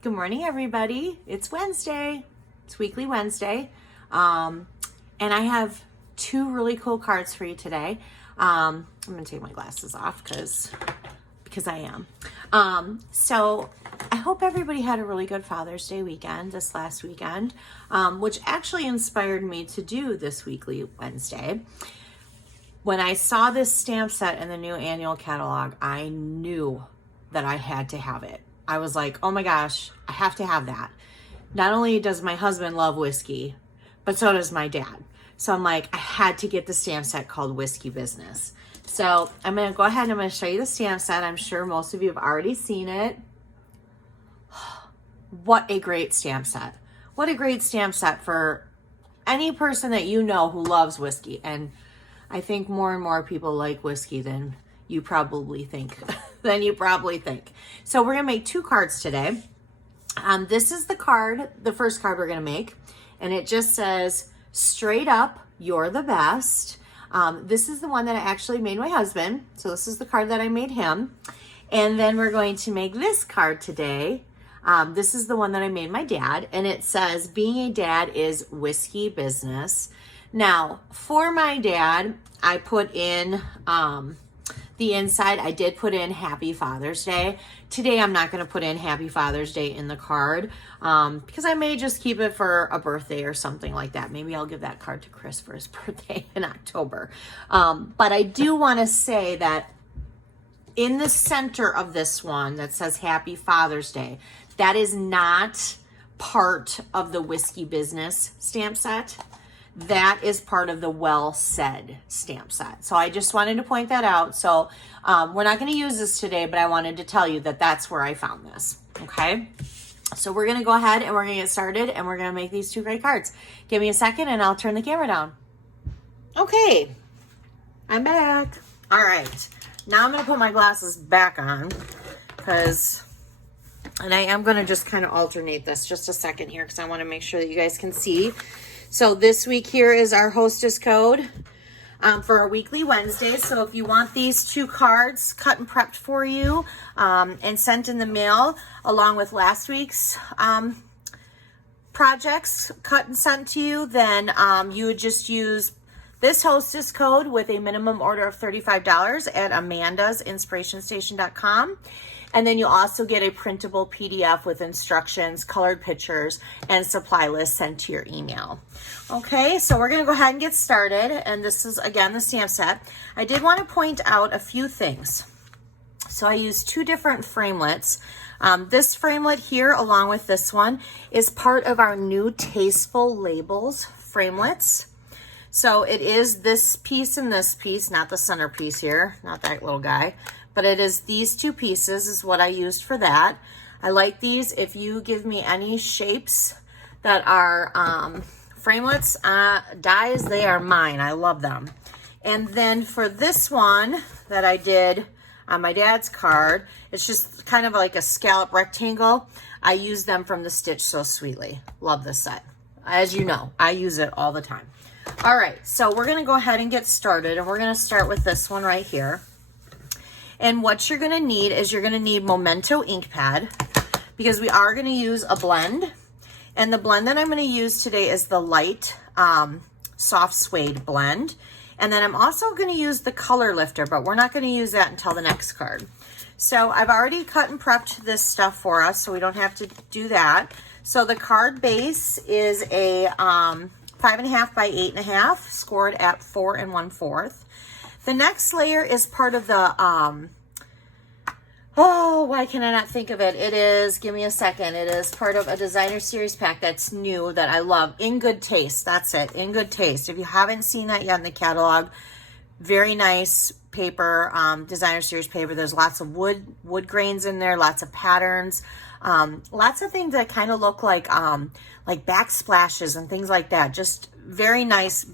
Good morning, everybody. It's Wednesday. It's Weekly Wednesday. And I have two really cool cards for you today. I'm going to take my glasses off because I am. So I hope everybody had a really good Father's Day weekend this last weekend, which actually inspired me to do this Weekly Wednesday. When I saw this stamp set in the new annual catalog, I knew that I had to have it. I was like, oh my gosh, I have to have that. Not only does my husband love whiskey, but so does my dad. So I'm like, I had to get the stamp set called Whiskey Business. So I'm going to go ahead and I'm going to show you the stamp set. I'm sure most of you have already seen it. What a great stamp set. What a great stamp set for any person that you know who loves whiskey. And I think more and more people like whiskey than you probably think. So we're going to make two cards today. This is the first card we're going to make. And it just says, straight up, you're the best. This is the one that I actually made my husband. So this is the card that I made him. And then we're going to make this card today. This is the one that I made my dad. And it says, being a dad is whiskey business. Now, for my dad, I put in the inside, I did put in Happy Father's Day. Today, I'm not going to put in Happy Father's Day in the card because I may just keep it for a birthday or something like that. Maybe I'll give that card to Chris for his birthday in October. But I do want to say that in the center of this one that says Happy Father's Day, that is not part of the Whiskey Business stamp set. That is part of the Well Said stamp set. So I just wanted to point that out. So we're not going to use this today, but I wanted to tell you that that's where I found this. Okay. So we're going to go ahead and we're going to get started and we're going to make these two great cards. Give me a second and I'll turn the camera down. Okay. I'm back. All right. Now I'm going to put my glasses back on and I am going to just kind of alternate this just a second here because I want to make sure that you guys can see. So this week here is our hostess code for our Weekly Wednesday. So if you want these two cards cut and prepped for you and sent in the mail along with last week's projects cut and sent to you, then you would just use this hostess code with a minimum order of $35 at amandasinspirationstation.com. And then you'll also get a printable PDF with instructions, colored pictures, and supply list sent to your email. Okay, so we're going to go ahead and get started. And this is, again, the stamp set. I did want to point out a few things. So I used two different framelits. This framelit here, along with this one, is part of our new Tasteful Labels framelits. So it is this piece and this piece, not the centerpiece here, not that little guy. But it is these two pieces is what I used for that. I like these. If you give me any shapes that are framelits, dies, they are mine. I love them. And then for this one that I did on my dad's card, it's just kind of like a scallop rectangle. I use them from the Stitch So Sweetly. Love this set. As you know, I use it all the time. All right, so we're going to go ahead and get started. And we're going to start with this one right here. And what you're going to need is you're going to need Memento ink pad because we are going to use a blend. And the blend that I'm going to use today is the light soft suede blend. And then I'm also going to use the color lifter, but we're not going to use that until the next card. So I've already cut and prepped this stuff for us, so we don't have to do that. So the card base is a 5.5 by 8.5, scored at 4 1/4. The next layer is part of the, why can I not think of it? It is, give me a second. It is part of a designer series pack that's new that I love. In Good Taste, that's it, In Good Taste. If you haven't seen that yet in the catalog, very nice paper, designer series paper. There's lots of wood grains in there, lots of patterns, lots of things that kind of look like backsplashes and things like that. Just very nice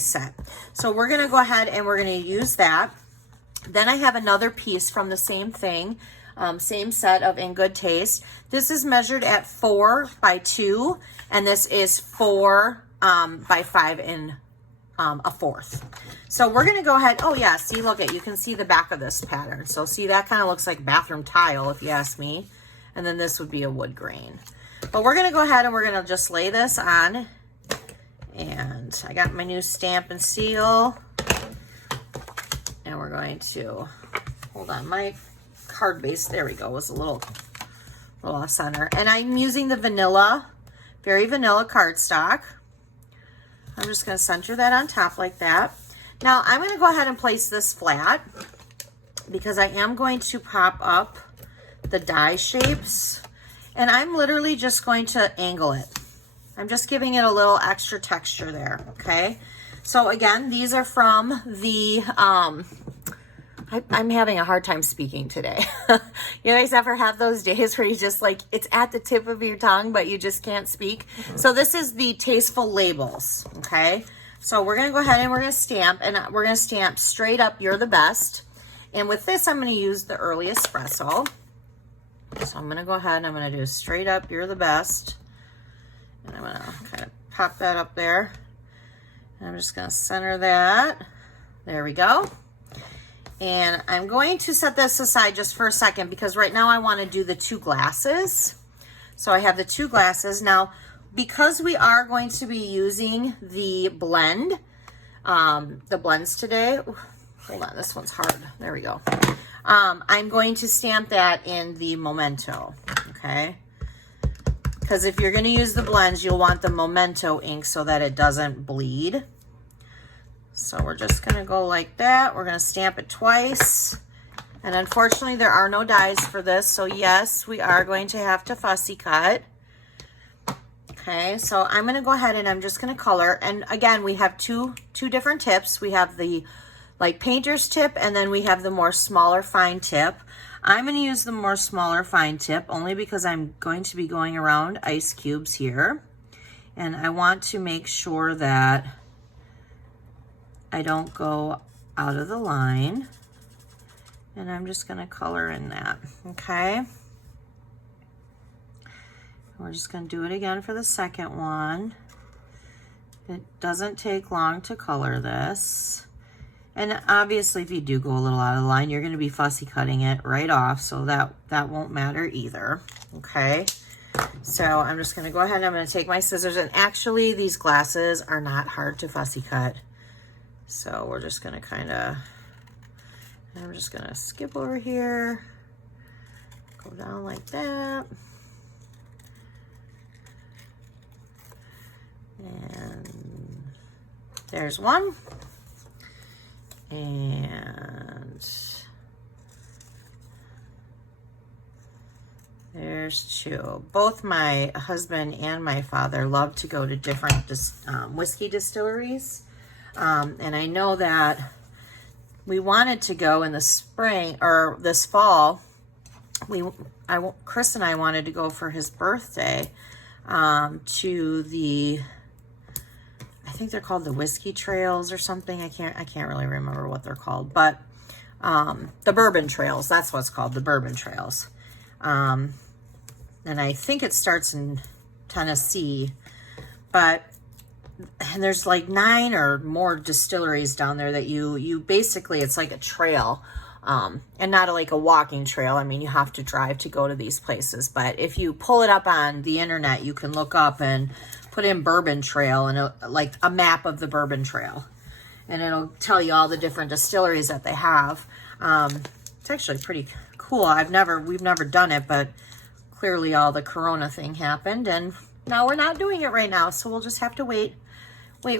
set. So we're going to go ahead and we're going to use that. Then I have another piece from the same thing, same set of In Good Taste. This is measured at 4 by 2, and this is 4 by 5 1/4. So we're going to go ahead. Oh yeah, see, look at, you can see the back of this pattern. So see, that kind of looks like bathroom tile if you ask me. and then this would be a wood grain. But we're gonna go ahead and we're gonna just lay this on. And I got my new Stampin' seal. And we're going to, hold on, my card base, there we go, was a little off center. And I'm using the vanilla, very vanilla cardstock. I'm just gonna center that on top like that. Now I'm gonna go ahead and place this flat because I am going to pop up the die shapes. And I'm literally just going to angle it. I'm just giving it a little extra texture there, okay? So again, these are from the, I'm having a hard time speaking today. You guys ever have those days where you just like, it's at the tip of your tongue, but you just can't speak? So this is the Tasteful Labels, okay? So we're gonna go ahead and we're gonna stamp, and we're gonna stamp straight up, you're the best. And with this, I'm gonna use the Early Espresso. So I'm gonna go ahead and I'm gonna do straight up, you're the best. And I'm gonna kind of pop that up there. And I'm just gonna center that. There we go. And I'm going to set this aside just for a second because right now I wanna do the 2 glasses. So I have the 2 glasses. Now, because we are going to be using the blend, the blends today, ooh, hold on, this one's hard. There we go. I'm going to stamp that in the Memento, okay? Because if you're going to use the blends, you'll want the Memento ink so that it doesn't bleed. So we're just going to go like that. We're going to stamp it twice. And unfortunately, there are no dies for this. So yes, we are going to have to fussy cut. Okay, so I'm going to go ahead and I'm just going to color. And again, we have two different tips. We have the like painter's tip, and then we have the more smaller fine tip. I'm going to use the more smaller fine tip only because I'm going to be going around ice cubes here. And I want to make sure that I don't go out of the line. And I'm just going to color in that, okay? We're just going to do it again for the second one. It doesn't take long to color this. And obviously, if you do go a little out of the line, you're going to be fussy cutting it right off, so that won't matter either, okay? So I'm just going to go ahead and I'm going to take my scissors, and actually, these glasses are not hard to fussy cut. So we're just going to kind of, I'm just going to skip over here, go down like that. And there's one. And there's 2. Both my husband and my father love to go to different whiskey distilleries. And I know that we wanted to go in the spring or this fall. Chris and I wanted to go for his birthday to the, I think they're called the Whiskey Trails or something. I can't really remember what they're called, but the Bourbon Trails, that's what's called, the Bourbon Trails. And I think it starts in Tennessee, but and there's like 9 or more distilleries down there that you basically, it's like a trail, and not like a walking trail. I mean, you have to drive to go to these places, but if you pull it up on the internet, you can look up and put in Bourbon Trail and like a map of the Bourbon Trail, and it'll tell you all the different distilleries that they have. It's actually pretty cool. We've never done it, but clearly all the Corona thing happened, and now we're not doing it right now, so we'll just have to wait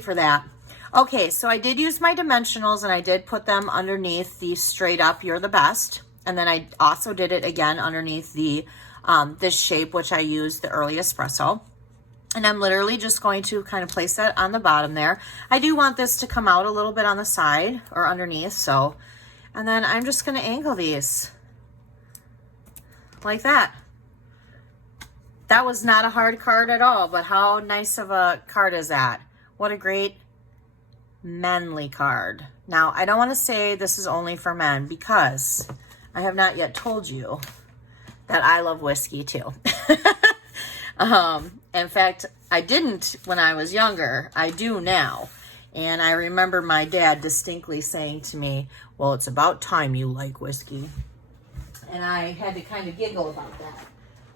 for that. Okay, so I did use my dimensionals, and I did put them underneath the straight up, you're the best, and then I also did it again underneath the this shape, which I used the Early Espresso. And I'm literally just going to kind of place that on the bottom there. I do want this to come out a little bit on the side or underneath, so, and then I'm just going to angle these like that. That was not a hard card at all, but how nice of a card is that? What a great manly card. Now, I don't want to say this is only for men because I have not yet told you that I love whiskey too. In fact, I didn't when I was younger. I do now. And I remember my dad distinctly saying to me, well, it's about time you like whiskey. And I had to kind of giggle about that.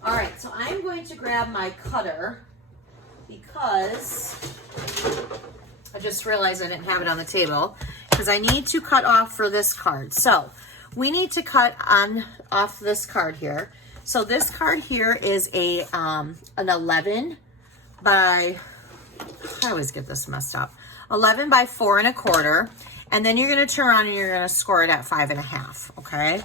All right, so I'm going to grab my cutter because I just realized I didn't have it on the table because I need to cut off for this card. So we need to cut off this card here. So this card here is a an 11 by, I always get this messed up, 11 by 4 1/4. And then you're going to turn around and you're going to score it at 5 1/2. Okay.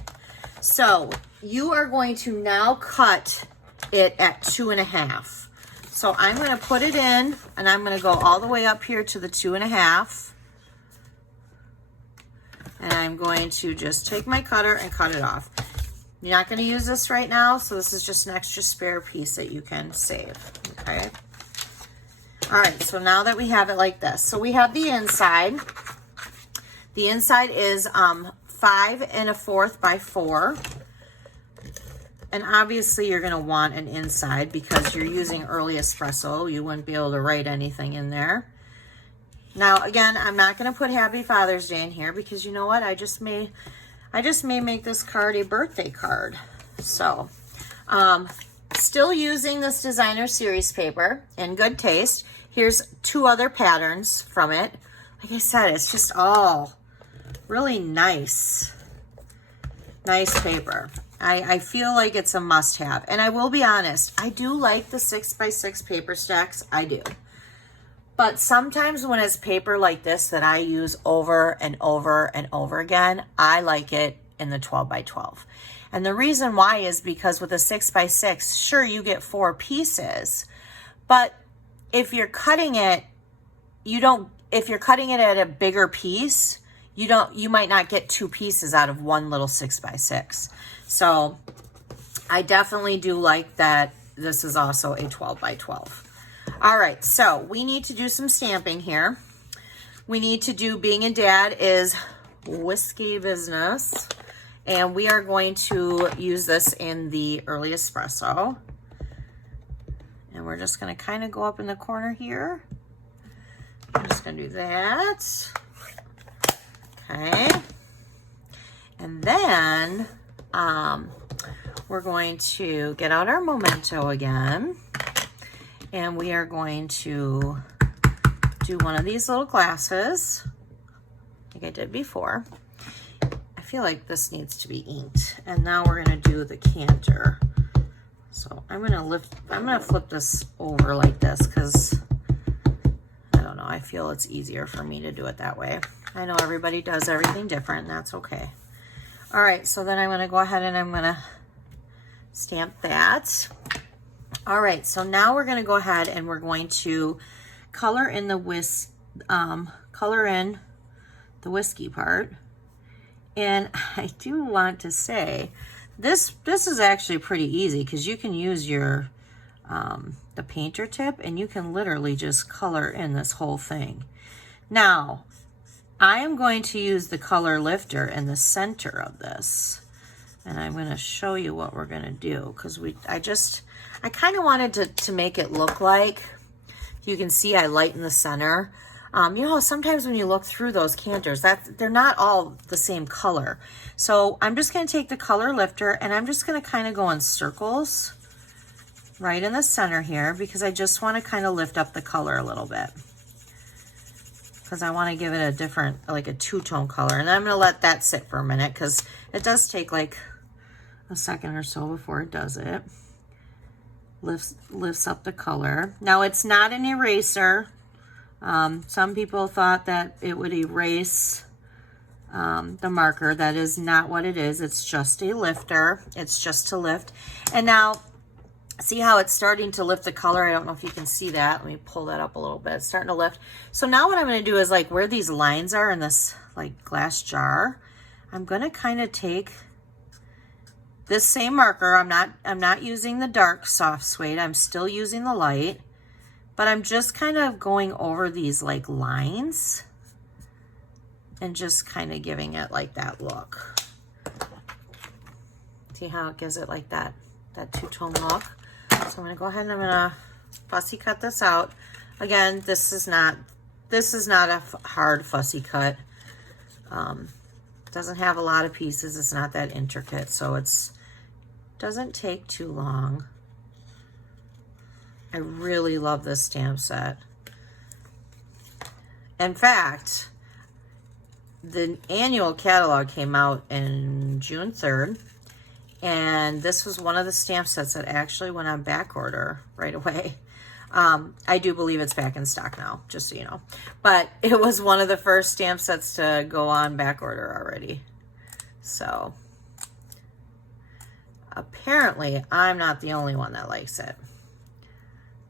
So you are going to now cut it at 2 1/2. So I'm going to put it in and I'm going to go all the way up here to the 2 1/2. And I'm going to just take my cutter and cut it off. You're not going to use this right now, so this is just an extra spare piece that you can save. Okay. All right, so now that we have it like this, so we have the inside. The inside is 5 1/4 by 4. And obviously you're going to want an inside because you're using early espresso. You wouldn't be able to write anything in there. Now, again, I'm not going to put Happy Father's Day in here because you know what? I just may make this card a birthday card. So, still using this designer series paper in good taste. Here's 2 other patterns from it. Like I said, it's just all really nice paper. I feel like it's a must-have. And I will be honest, I do like the 6x6 paper stacks. I do. But sometimes when it's paper like this that I use over and over and over again, I like it in the 12x12. And the reason why is because with a 6x6, sure, you get 4 pieces. But if you're cutting it, if you're cutting it at a bigger piece, you might not get 2 pieces out of one little 6x6. So I definitely do like that this is also a 12x12. All right, so we need to do some stamping here. We need to do Being a Dad is Whiskey Business. And we are going to use this in the early espresso. And we're just going to kind of go up in the corner here. I'm just going to do that. Okay. And then we're going to get out our Memento again. And we are going to do one of these little glasses, like I did before. I feel like this needs to be inked. And now we're going to do the canter. So I'm going to flip this over like this because, I don't know, I feel it's easier for me to do it that way. I know everybody does everything different, and that's okay. All right, so then I'm going to go ahead and I'm going to stamp that. All right, so now we're going to go ahead and we're going to color in the whiskey part. And I do want to say this is actually pretty easy because you can use your the painter tip and you can literally just color in this whole thing. Now, I am going to use the color lifter in the center of this. And I'm going to show you what we're going to do because I kind of wanted to make it look like, you can see I lighten the center. You know, sometimes when you look through those canters, they're not all the same color. So I'm just going to take the color lifter and I'm just going to kind of go in circles right in the center here because I just want to kind of lift up the color a little bit. Because I want to give it a different, like a 2-tone color. And I'm going to let that sit for a minute because it does take like a second or so before it does it. Lifts up the color. Now it's not an eraser. Some people thought that it would erase the marker. That is not what it is. It's just a lifter. It's just to lift. And now, see how it's starting to lift the color? I don't know if you can see that. Let me pull that up a little bit. It's starting to lift. So now what I'm going to do is like where these lines are in this like glass jar, I'm going to kind of take this same marker. I'm not using the dark soft suede. I'm still using the light. But I'm just kind of going over these like lines and just kind of giving it like that look. See how it gives it like that 2-tone look? So I'm going to go ahead and I'm going to fussy cut this out. Again, this is not a hard fussy cut. It doesn't have a lot of pieces. It's not that intricate, so it doesn't take too long. I really love this stamp set. In fact, the annual catalog came out in June 3rd, and this was one of the stamp sets that actually went on back order right away. I do believe it's back in stock now, just so you know. But it was one of the first stamp sets to go on back order already. So apparently I'm not the only one that likes it,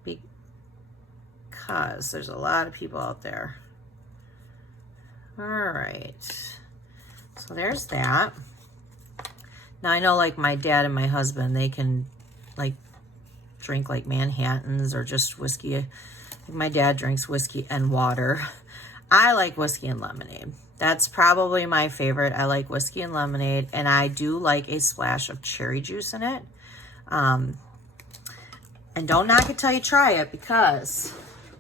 because there's a lot of people out there. All right, so there's that. Now I know, like, my dad and my husband, they can like drink like Manhattans or just whiskey. Like, my dad drinks whiskey and water. I like whiskey and lemonade. That's probably my favorite. I like whiskey and lemonade, and I do like a splash of cherry juice in it. And don't knock it till you try it, because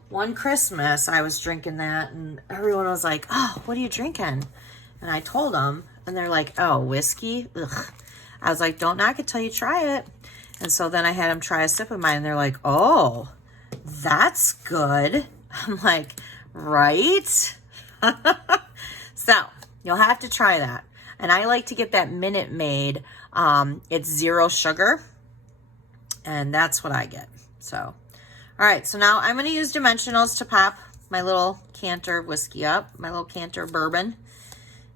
one Christmas I was drinking that and everyone was like, "Oh, what are you drinking?" And I told them, and they're like, "Oh, whiskey? Ugh." I was like, "Don't knock it till you try it." And so then I had them try a sip of mine, and they're like, "Oh, that's good." I'm like, "Right?" So you'll have to try that. And I like to get that Minute Maid. It's 0 sugar, and that's what I get. So, all right, so now I'm going to use dimensionals to pop my little canter whiskey up, my little canter bourbon.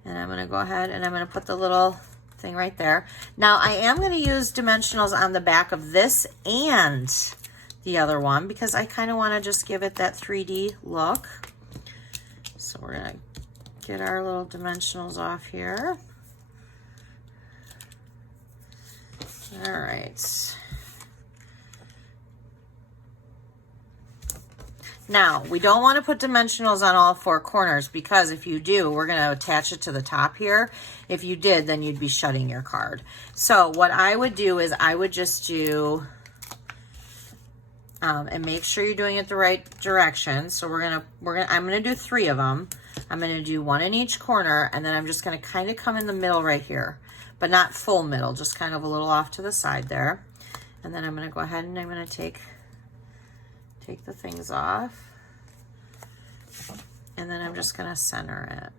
And I'm going to go ahead and I'm going to put the little thing right there. Now I am going to use dimensionals on the back of this and the other one, because I kind of want to just give it that 3D look. So we're going to get our little dimensionals off here. All right. Now, we don't want to put dimensionals on all 4 corners, because if you do, we're going to attach it to the top here. If you did, then you'd be shutting your card. So what I would do is I would just do, and make sure you're doing it the right direction. So I'm going to do 3 of them. I'm going to do 1 in each corner, and then I'm just going to kind of come in the middle right here, but not full middle, just kind of a little off to the side there. And then I'm going to go ahead and I'm going to take the things off, and then I'm just going to center it.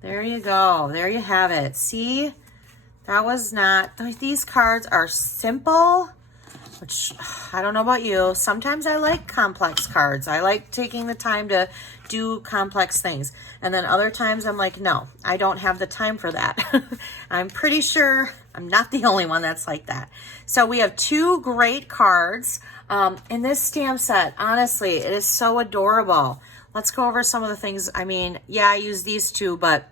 There you go. There you have it. See, that was not, these cards are simple, which I don't know about you. Sometimes I like complex cards. I like taking the time to do complex things. And then other times I'm like, no, I don't have the time for that. I'm pretty sure I'm not the only one that's like that. So we have 2 great cards in this stamp set. Honestly, it is so adorable. Let's go over some of the things. I mean, yeah, I use these 2, but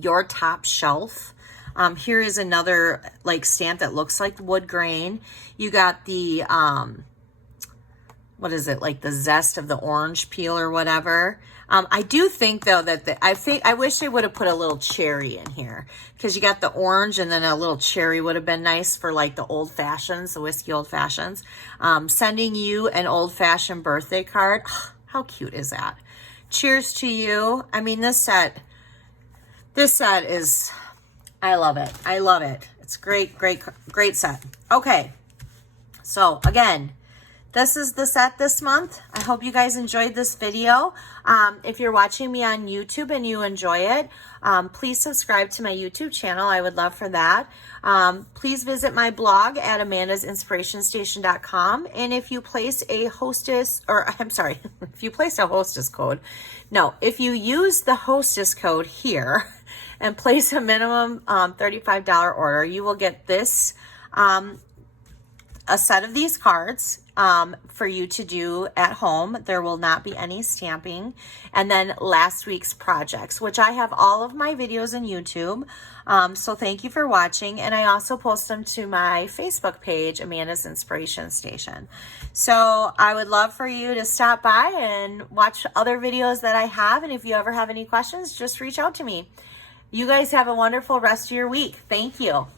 your top shelf. Here is another like stamp that looks like wood grain. You got the, what is it? Like the zest of the orange peel or whatever. I do think though that I wish they would have put a little cherry in here, because you got the orange and then a little cherry would have been nice for like the old fashions, the whiskey old fashions. Sending you an old fashioned birthday card. How cute is that? Cheers to you. I mean, this set is, I love it. I love it. It's great, great, great set. Okay. So again, this is the set this month. I hope you guys enjoyed this video. If you're watching me on YouTube and you enjoy it, please subscribe to my YouTube channel. I would love for that. Please visit my blog at amandasinspirationstation.com. And if you place a hostess, or I'm sorry, if you place a hostess code, no, if you use the hostess code here and place a minimum $35 order, you will get this, a set of these cards for you to do at home. There will not be any stamping. And then last week's projects, which I have all of my videos on YouTube. So thank you for watching. And I also post them to my Facebook page, Amanda's Inspiration Station. So I would love for you to stop by and watch other videos that I have. And if you ever have any questions, just reach out to me. You guys have a wonderful rest of your week. Thank you.